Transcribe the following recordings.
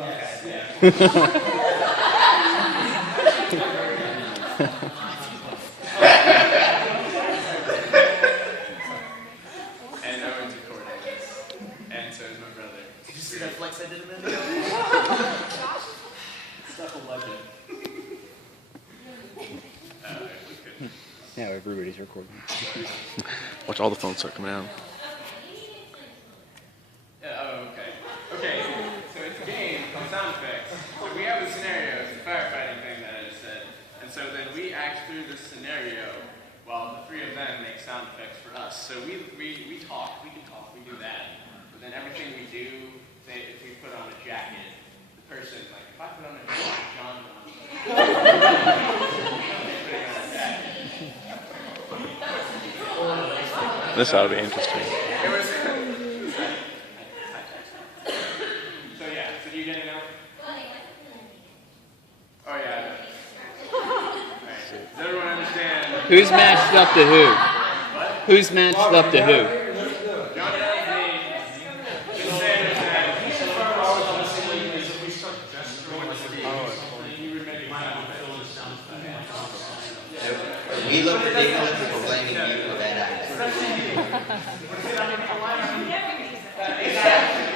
And Owen's recording. And so is my brother. Did you see that flex I did a minute ago? Stuff a budget. Yeah, everybody's recording. Watch all the phones start coming out. Oh, okay. Okay, so it's a game called Sound Effects. So we have a scenario, it's a firefighting thing that I just said. And so then we act through this scenario while the three of them make sound effects for us. So we talk, we can talk, we do that. But then everything we do, say if we put on a jacket, the person, like if I put on a jacket, John putting on a jacket. This ought to be interesting. It was. So yeah, so do you get it now? Oh yeah. Alright, does everyone understand? Who's matched up to who? What? Who's matched up to who? John and me. Just Sanders and We look ridiculous if we're blaming you for bad acting.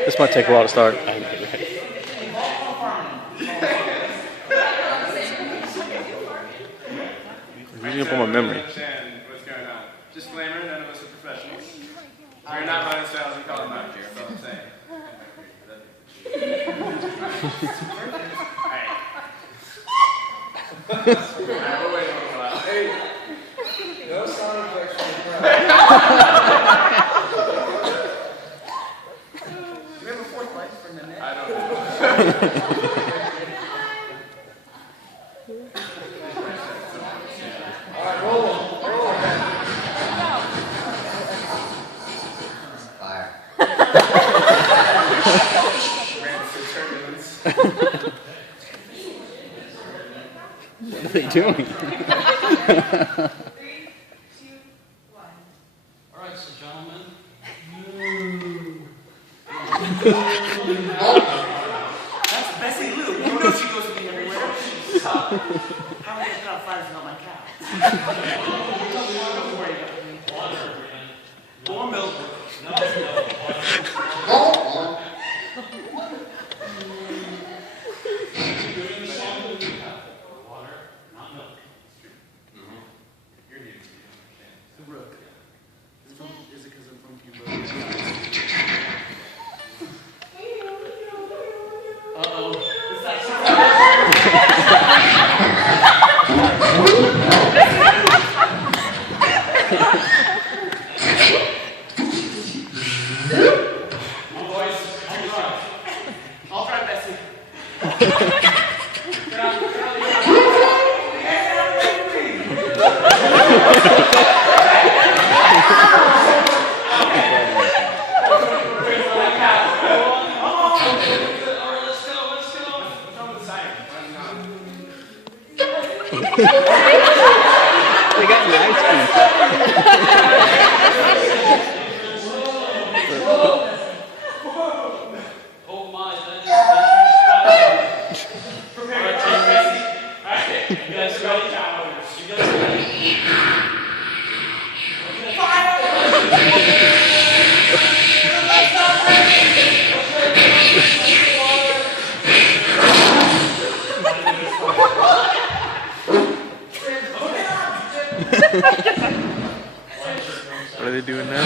This might take a while to start. Reading up on my memory. understand what's going on. Disclaimer, none of us are professionals. We're not running sales and calling out here, that's all I'm saying. Alright, we'll wait a little while. No sound effects from the crowd. Do we have a fourth light for Nanette? I don't know. All right, roll them. Roll them. Fire. Ran through turbulence. What are they doing? 3, 2, 1. All right, so gentlemen. That's Bessie Lou. You know she goes with me everywhere. How am I going to put out fires without my cow? Don't worry about me. More milk. Water, not milk. You're new to me, I understand. The rook. Is it because I'm from Cuba? Uh-oh. It's like I'll try Bessie. They got the ice cream truck. Oh my, that is prepare your Alright, you guys ready? You guys ready? What are they doing now?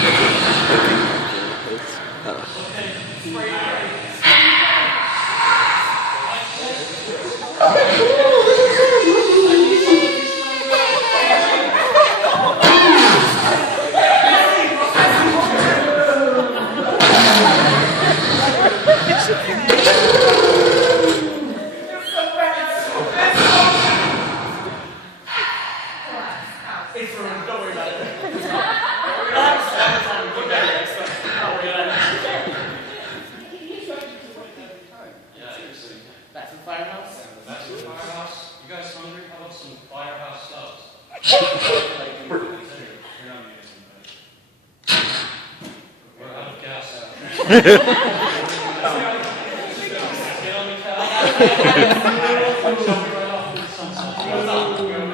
Don't worry about it. Back to the firehouse? Back to the firehouse. You guys hungry? How about some firehouse subs? We're out of gas. Get on the couch. Jumping right off to the sunset.